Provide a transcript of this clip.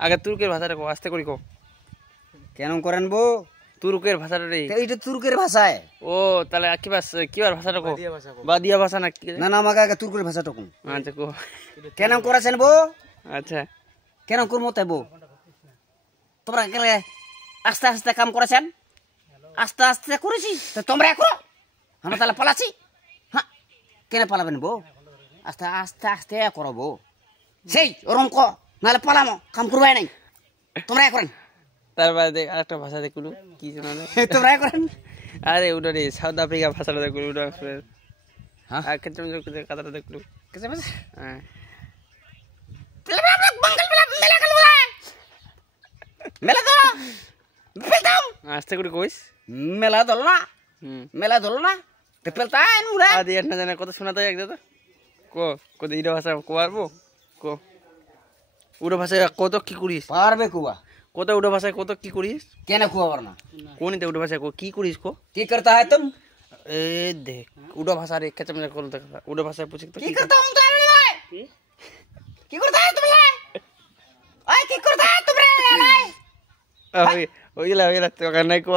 আগে তুর্কের ভাষাটা কো আস্তে করি কো কেন করেন বো তুর্কের ভাষাটা রে এইটা তুর্কের ভাষায় ও তাহলে কিবার ভাষাটা কো বাদিয়া ভাষা না কি না না আমাকে আগে তুর্কের ভাষাটা কোন আচ্ছা কো কেন করেছেন বো আচ্ছা কেন করবো তাই বো তোমরা গেলে আস্তে আস্তে কাম করেছেন আস্তে আস্তে করেছি তো তোমরা করো আমরা তাহলে পালাচ্ছি হ্যাঁ কেন পালাবেন বো আস্তে আস্তে আস্তে করো বো সেই ওরম কর নাহলে পালামো কাম করবে নাই তোমরা করেন তারপরে দেখ আরেকটা ভাষা দেখলু কি জানো তোমরা করেন আরে ওটা রে সাউথ আফ্রিকা ভাষাটা দেখলু ওটা হ্যাঁ আর কেমন কথাটা দেখলু কিছু বুঝ হ্যাঁ মেলা তো পেলতাম আস্তে করে কইস মেলা দল না হুম মেলা দল না te peltain mura আদি না জানা কত শোনাতে এক দাদা কো কত ইডা ভাষা কো পারবো কো উড়ো ভাষায় কত কি করিস পারবে কুবা কত উড়ো ভাষায় কত কি করিস কেন কুবা না কোনতে উড়ো ভাষায় কো কি করিস কো কি करता है तुम ए देख उड़ो भाषा रे कैसे मजा करो तक उड़ो भाषा पूछ तो की करता हूं तुम की करता है तुम ओए की करता है तुम रे ओए ओइला तो करना को